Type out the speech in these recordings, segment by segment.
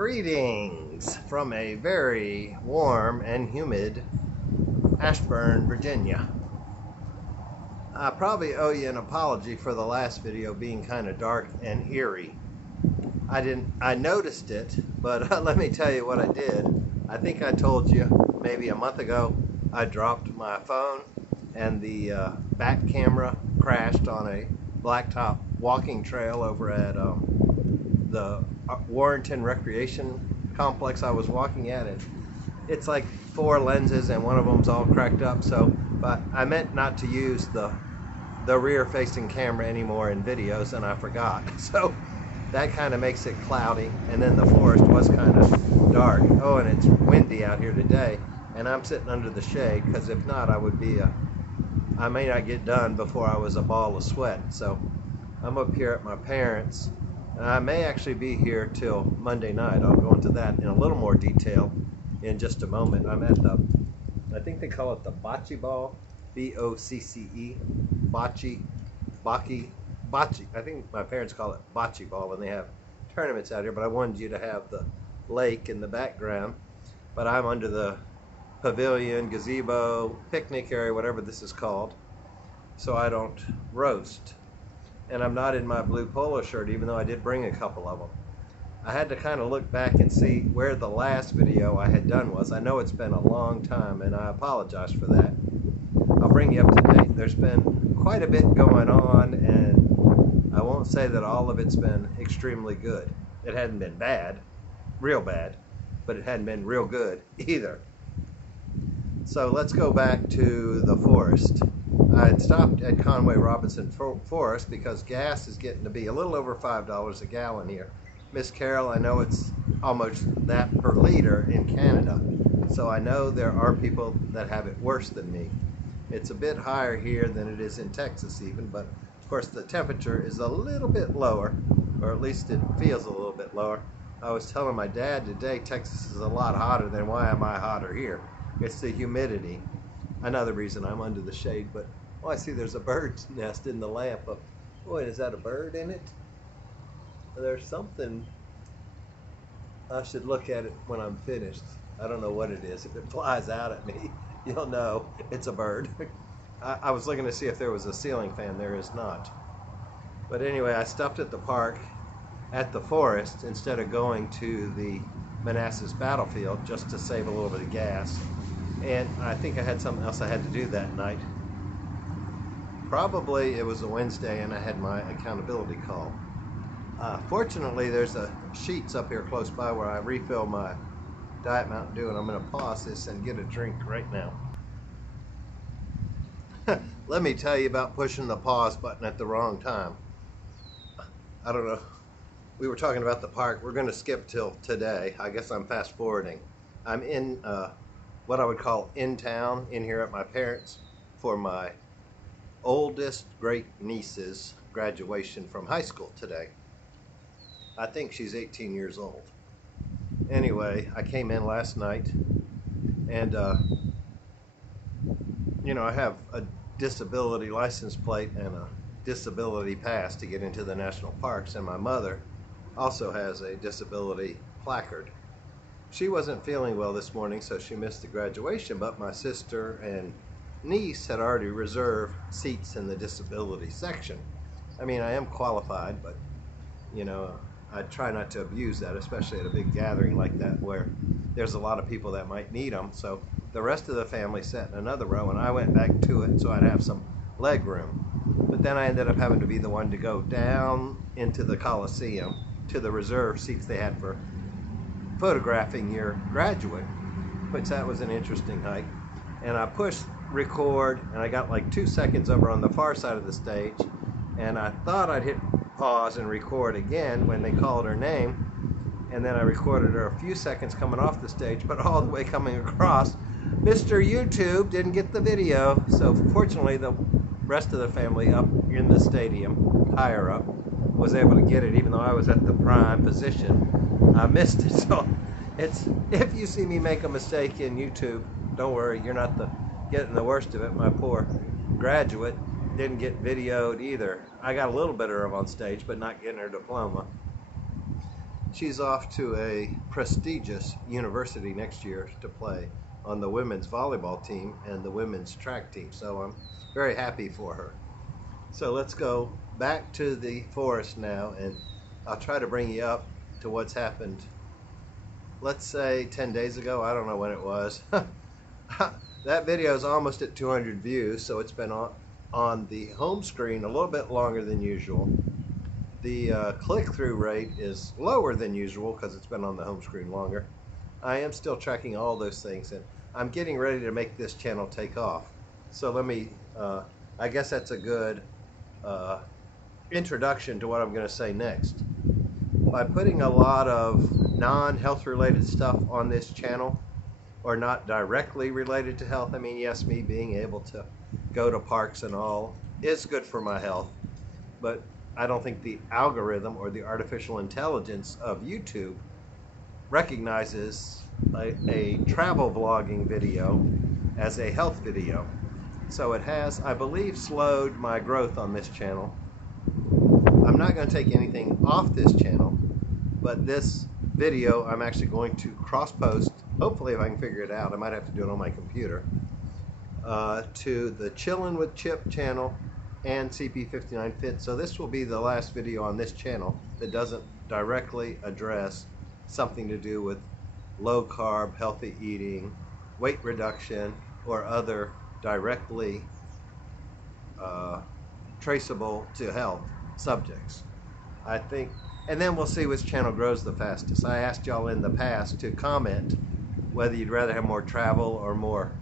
Greetings from a very warm and humid Ashburn, Virginia. I probably owe you an apology for the last video being kind of dark and eerie. I noticed it, but let me tell you what I did. I think I told you maybe a month ago I dropped my phone and the back camera crashed on a blacktop walking trail over at the Warrenton Recreation Complex I was walking at. And it's like 4 lenses and one of them's all cracked up. But I meant not to use the rear facing camera anymore in videos, and I forgot. So that kind of makes it cloudy, and then the forest was kind of dark. Oh, and it's windy out here today, and I'm sitting under the shade, because if not I may not get done before I was a ball of sweat. So I'm up here at my parents'. I may actually be here till Monday night. I'll go into that in a little more detail in just a moment. I'm at I think they call it the bocce ball, B-O-C-C-E, bocce. I think my parents call it bocce ball, and they have tournaments out here, but I wanted you to have the lake in the background. But I'm under the pavilion, gazebo, picnic area, whatever this is called, so I don't roast. And I'm not in my blue polo shirt, even though I did bring a couple of them. I had to kind of look back and see where the last video I had done was. I know it's been a long time, and I apologize for that. I'll bring you up to date. There's been quite a bit going on, and I won't say that all of it's been extremely good. It hadn't been bad, real bad, but it hadn't been real good either. So let's go back to the forest. I had stopped at Conway Robinson Forest because gas is getting to be a little over $5 a gallon here. Miss Carol, I know it's almost that per liter in Canada, so I know there are people that have it worse than me. It's a bit higher here than it is in Texas even, but of course the temperature is a little bit lower, or at least it feels a little bit lower. I was telling my dad today Texas is a lot hotter than why am I hotter here. It's the humidity. Another reason I'm under the shade, but oh, I see there's a bird's nest in the lamp. Boy, is that a bird in it? There's something. I should look at it when I'm finished. I don't know what it is. If it flies out at me, you'll know it's a bird. I was looking to see if there was a ceiling fan. There is not. But anyway, I stopped at the park at the forest instead of going to the Manassas battlefield just to save a little bit of gas. And I think I had something else I had to do that night. Probably it was a Wednesday and I had my accountability call. Fortunately, there's a Sheetz up here close by where I refill my Diet Mountain Dew, and I'm going to pause this and get a drink right now. Let me tell you about pushing the pause button at the wrong time. I don't know. We were talking about the park. We're going to skip till today. I guess I'm fast forwarding. I'm in what I would call in town, in here at my parents' for my oldest great niece's graduation from high school today. I think she's 18 years old. Anyway, I came in last night, and you know, I have a disability license plate and a disability pass to get into the national parks, and my mother also has a disability placard. She wasn't feeling well this morning, so she missed the graduation, but my sister and niece had already reserved seats in the disability section. I mean, I am qualified, but you know, I try not to abuse that, especially at a big gathering like that where there's a lot of people that might need them. So the rest of the family sat in another row, and I went back to it so I'd have some leg room. But then I ended up having to be the one to go down into the Coliseum to the reserve seats they had for photographing your graduate, which that was an interesting hike. And I pushed record, and I got like 2 seconds over on the far side of the stage, and I thought I'd hit pause and record again when they called her name, and then I recorded her a few seconds coming off the stage, but all the way coming across, Mr. YouTube didn't get the video. So fortunately the rest of the family up in the stadium, higher up, was able to get it, even though I was at the prime position. I missed it. So it's, if you see me make a mistake in YouTube, don't worry, you're not getting the worst of it. My poor graduate didn't get videoed either. I got a little bit of her on stage, but not getting her diploma. She's off to a prestigious university next year to play on the women's volleyball team and the women's track team. So I'm very happy for her. So let's go back to the forest now, and I'll try to bring you up to what's happened, let's say 10 days ago. I don't know when it was. That video is almost at 200 views, so it's been on the home screen a little bit longer than usual. The click-through rate is lower than usual because it's been on the home screen longer. I am still tracking all those things, and I'm getting ready to make this channel take off. So let me, I guess that's a good introduction to what I'm going to say next. By putting a lot of non-health related stuff on this channel, or not directly related to health, I mean, yes, me being able to go to parks and all is good for my health, but I don't think the algorithm or the artificial intelligence of YouTube recognizes a travel vlogging video as a health video. So it has, I believe, slowed my growth on this channel. I'm not going to take anything off this channel, but this video I'm actually going to cross-post, hopefully if I can figure it out. I might have to do it on my computer, to the Chillin' with Chip channel and CP59 Fit. So this will be the last video on this channel that doesn't directly address something to do with low carb, healthy eating, weight reduction, or other directly traceable to health subjects. I think, and then we'll see which channel grows the fastest. I asked y'all in the past to comment whether you'd rather have more travel or more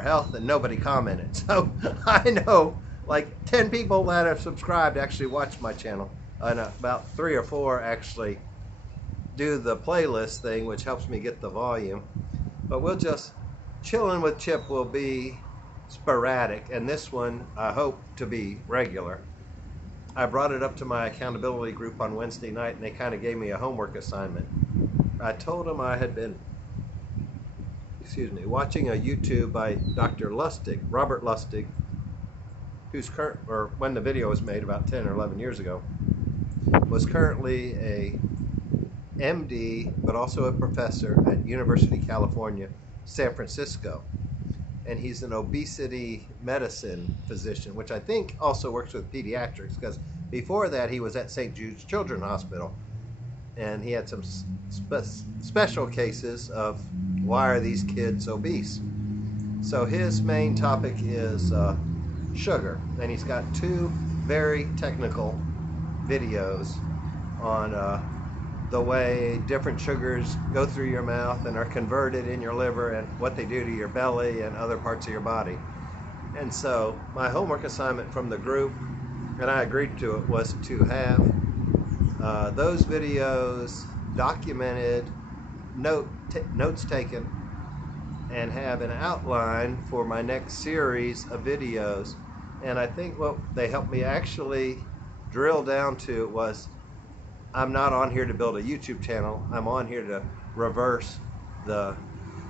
health, and nobody commented. So I know like 10 people that have subscribed actually watch my channel, and about 3 or 4 actually do the playlist thing, which helps me get the volume. But we'll just, Chillin' with Chip will be sporadic, and this one I hope to be regular. I brought it up to my accountability group on Wednesday night, and they kind of gave me a homework assignment. I told them I had been, watching a YouTube by Dr. Lustig, Robert Lustig, who's current, or when the video was made about 10 or 11 years ago, was currently a MD, but also a professor at University of California, San Francisco. And he's an obesity medicine physician, which I think also works with pediatrics, because before that he was at St. Jude's Children's Hospital, and he had some special cases of why are these kids obese. So his main topic is sugar, and he's got 2 very technical videos on the way different sugars go through your mouth and are converted in your liver, and what they do to your belly and other parts of your body. And so my homework assignment from the group, and I agreed to it, was to have those videos documented, notes taken, and have an outline for my next series of videos. And I think what they helped me actually drill down to was, I'm not on here to build a YouTube channel. I'm on here to reverse the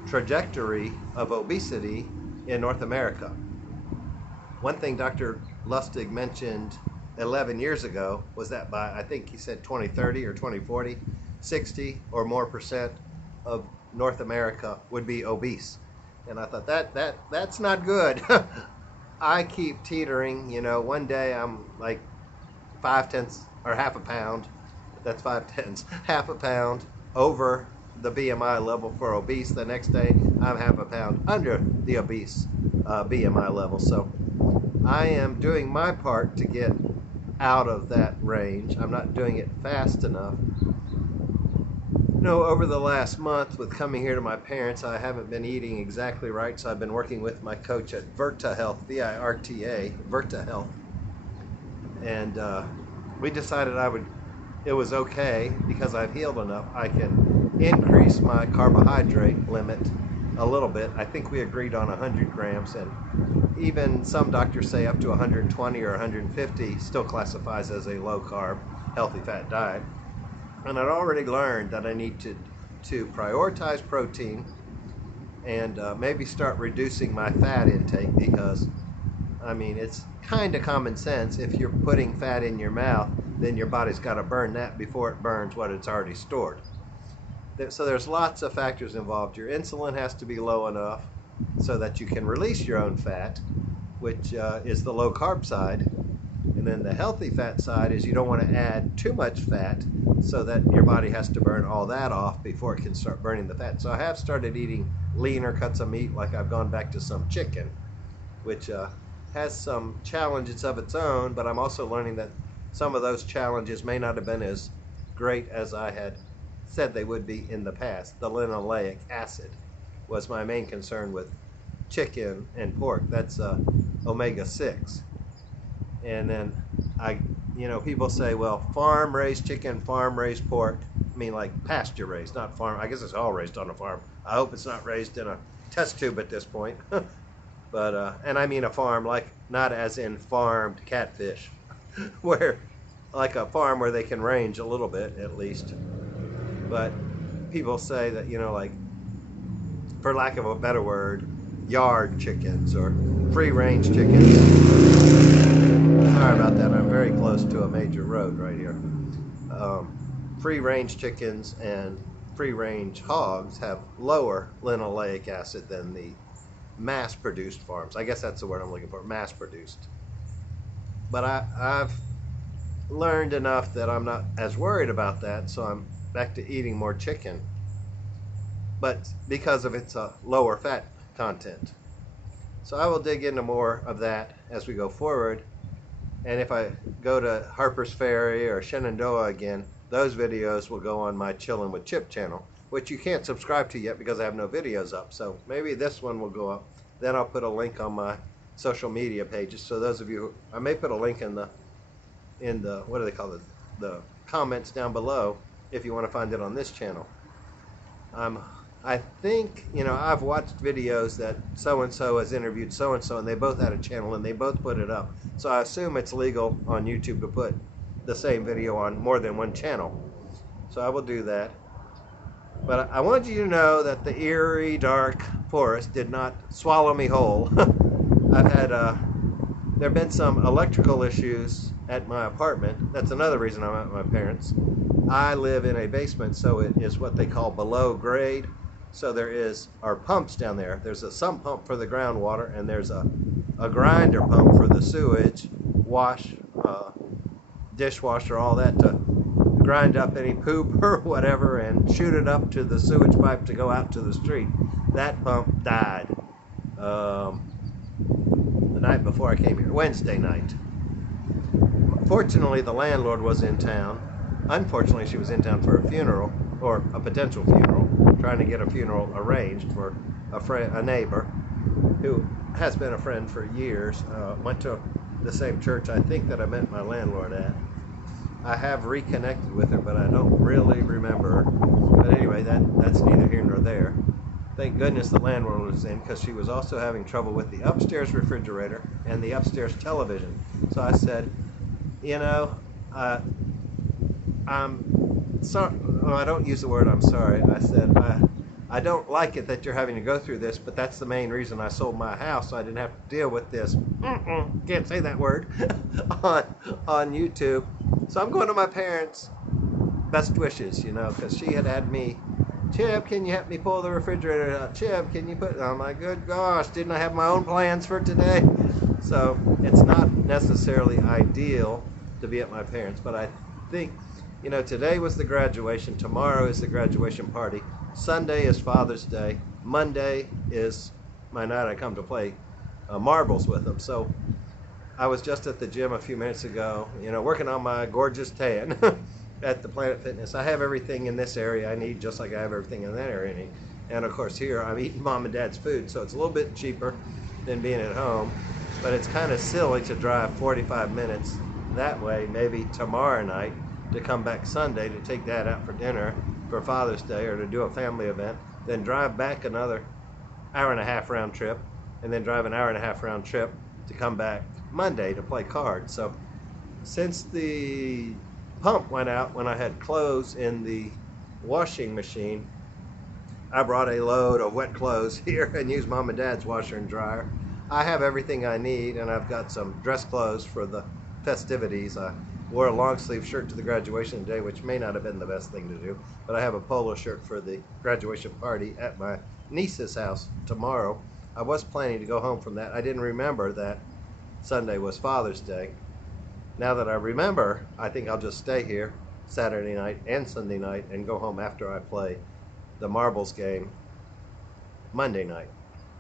trajectory of obesity in North America. One thing Dr. Lustig mentioned 11 years ago was that by, I think he said 2030 or 2040, 60 or more % of North America would be obese. And I thought that's not good. I keep teetering, you know. One day I'm like 5/10 or half a pound. That's 5/10, half a pound over the BMI level for obese. The next day I'm half a pound under the obese BMI level. So I am doing my part to get out of that range. I'm not doing it fast enough. No, over the last month with coming here to my parents, I haven't been eating exactly right, so I've been working with my coach at Virta Health, V-I-R-T-A, Virta Health. And we decided it was okay, because I've healed enough, I can increase my carbohydrate limit a little bit. I think we agreed on 100 grams, and even some doctors say up to 120 or 150 still classifies as a low carb, healthy fat diet. And I'd already learned that I need to prioritize protein and maybe start reducing my fat intake, because I mean, it's kind of common sense. If you're putting fat in your mouth, then your body's got to burn that before it burns what it's already stored. So there's lots of factors involved. Your insulin has to be low enough so that you can release your own fat, which is the low carb side. And then the healthy fat side is you don't want to add too much fat so that your body has to burn all that off before it can start burning the fat. So I have started eating leaner cuts of meat, like I've gone back to some chicken, which has some challenges of its own, but I'm also learning that some of those challenges may not have been as great as I had said they would be in the past. The linoleic acid was my main concern with chicken and pork. That's omega-6. And then people say, well, farm-raised chicken, farm-raised pork. I mean, like pasture-raised, not farm. I guess it's all raised on a farm. I hope it's not raised in a test tube at this point. But and I mean a farm, like not as in farmed catfish, where like a farm where they can range a little bit at least. But people say that, like, for lack of a better word, yard chickens or free-range chickens. Sorry about that. I'm very close to a major road right here. Free-range chickens and free-range hogs have lower linoleic acid than the mass-produced farms. I guess that's the word I'm looking for, mass-produced. But I've learned enough that I'm not as worried about that, so I'm back to eating more chicken, but because of its lower fat content. So I will dig into more of that as we go forward. And if I go to Harper's Ferry or Shenandoah again, those videos will go on my Chillin' with Chip channel, which you can't subscribe to yet because I have no videos up. So maybe this one will go up. Then I'll put a link on my social media pages. So those of you, I may put a link in the what do they call it? The comments down below if you want to find it on this channel. I think, I've watched videos that so-and-so has interviewed so-and-so, and they both had a channel, and they both put it up. So I assume it's legal on YouTube to put the same video on more than one channel. So I will do that. But I wanted you to know that the eerie, dark forest did not swallow me whole. I've had, there have been some electrical issues at my apartment. That's another reason I'm at my parents'. I live in a basement, so it is what they call below grade. So there are pumps down there. There's a sump pump for the groundwater, and there's a grinder pump for the sewage, dishwasher, all that, to grind up any poop or whatever and shoot it up to the sewage pipe to go out to the street. That pump died the night before I came here, Wednesday night. Fortunately, the landlord was in town. Unfortunately, she was in town for a funeral, or a potential funeral, trying to get a funeral arranged for a neighbor who has been a friend for years. Went to the same church, I think, that I met my landlord at. I have reconnected with her, but I don't really remember her. But anyway, that's neither here nor there. Thank goodness the landlord was in, because she was also having trouble with the upstairs refrigerator and the upstairs television. So I said, I'm sorry. Well, I don't use the word I'm sorry. I said, I don't like it that you're having to go through this, but that's the main reason I sold my house, so I didn't have to deal with this. Can't say that word on YouTube. So I'm going to my parents. Best wishes, because she had me, Chip, can you help me pull the refrigerator out? Chip, can you put, oh my good gosh, didn't I have my own plans for today? So it's not necessarily ideal to be at my parents', but I think, today was the graduation, tomorrow is the graduation party, Sunday is Father's Day, Monday is my night I come to play marbles with them. So I was just at the gym a few minutes ago, working on my gorgeous tan at the Planet Fitness. I have everything in this area I need, just like I have everything in that area I need. And of course here I'm eating mom and dad's food, so it's a little bit cheaper than being at home. But it's kind of silly to drive 45 minutes that way, maybe tomorrow night, to come back Sunday to take Dad out for dinner for Father's Day or to do a family event, then drive back another hour-and-a-half round trip, and then drive an hour-and-a-half round trip to come back Monday to play cards. So since the pump went out when I had clothes in the washing machine, I brought a load of wet clothes here and used Mom and Dad's washer and dryer. I have everything I need, and I've got some dress clothes for the festivities. I Wore a long sleeve shirt to the graduation day, which may not have been the best thing to do, but I have a polo shirt for the graduation party at my niece's house tomorrow. I was planning to go home from that. I didn't remember that Sunday was Father's Day. Now that I remember, I think I'll just stay here Saturday night and Sunday night and go home after I play the marbles game Monday night.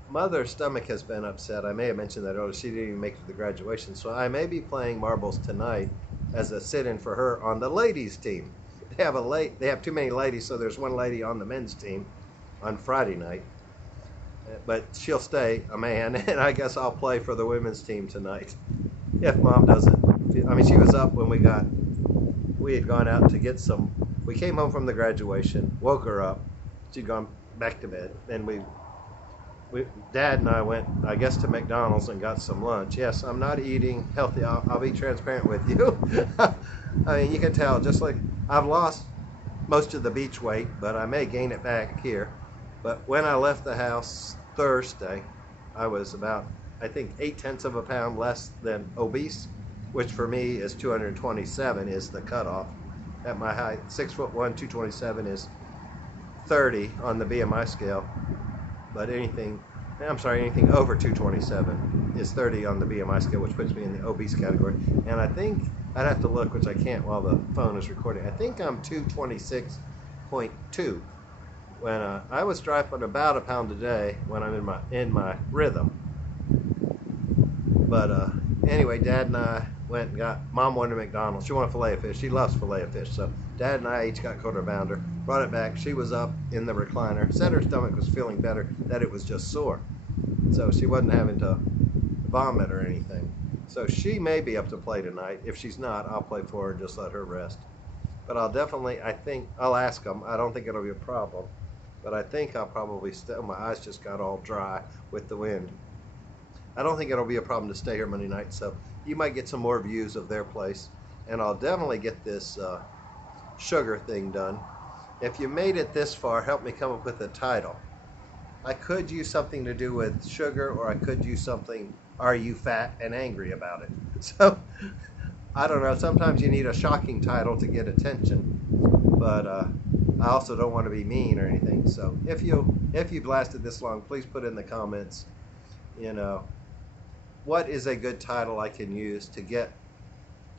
Mother's stomach has been upset. I may have mentioned that earlier. She didn't even make it to the graduation, so I may be playing marbles tonight as a sit-in for her on the ladies team. They have too many ladies, so there's one lady on the men's team on Friday night, but she'll stay a man, and I guess I'll play for the women's team tonight if Mom doesn't. I mean, she was up when we had gone out to get some. We came home from the graduation, woke her up. She'd gone back to bed, and Dad and I went, I guess, to McDonald's and got some lunch. Yes, I'm not eating healthy. I'll be transparent with you. I mean, you can tell, just like I've lost most of the beach weight, but I may gain it back here. But when I left the house Thursday, I was about, I think, 0.8 of a pound less than obese, which for me is 227 is the cutoff. At my height, 6'1", 227 is 30 on the BMI scale. But anything over 227 is 30 on the BMI scale, which puts me in the obese category. And I think, I'd have to look, which I can't while the phone is recording. I think I'm 226.2. When I was dropping about a pound a day when I'm in my rhythm. But anyway, Dad and I went and Mom wanted McDonald's. She wanted filet of fish. She loves filet of fish. So Dad and I each got quarter pounder, brought it back. She was up in the recliner, said her stomach was feeling better, that it was just sore. So she wasn't having to vomit or anything. So she may be up to play tonight. If she's not, I'll play for her and just let her rest. But I'll definitely, I think, I'll ask them. I don't think it'll be a problem. But I think I'll probably stay. My eyes just got all dry with the wind. I don't think it'll be a problem to stay here Monday night, so you might get some more views of their place. And I'll definitely get this sugar thing done. If you made it this far, help me come up with a title. I could use something to do with sugar, or I could use something, are you fat and angry about it? So, I don't know, sometimes you need a shocking title to get attention, but I also don't want to be mean or anything. So if you lasted this long, please put in the comments, you know, what is a good title I can use to get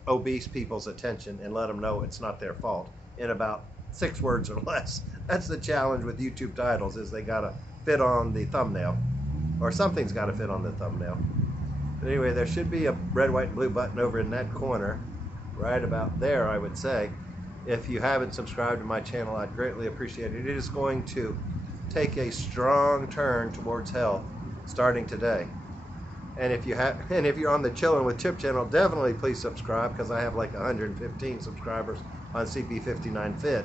obese people's attention and let them know it's not their fault in about 6 words or less. That's the challenge with YouTube titles, is they gotta fit on the thumbnail, or something's gotta fit on the thumbnail. But anyway, there should be a red, white, and blue button over in that corner, right about there, I would say. If you haven't subscribed to my channel, I'd greatly appreciate it. It is going to take a strong turn towards health starting today. And if you're on the Chillin' with Chip channel, definitely please subscribe, because I have like 115 subscribers on CP59 Fit.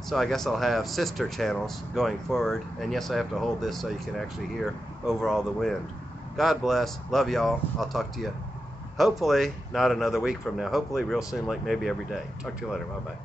So I guess I'll have sister channels going forward. And yes, I have to hold this so you can actually hear over all the wind. God bless. Love y'all. I'll talk to you hopefully not another week from now. Hopefully real soon, like maybe every day. Talk to you later. Bye-bye.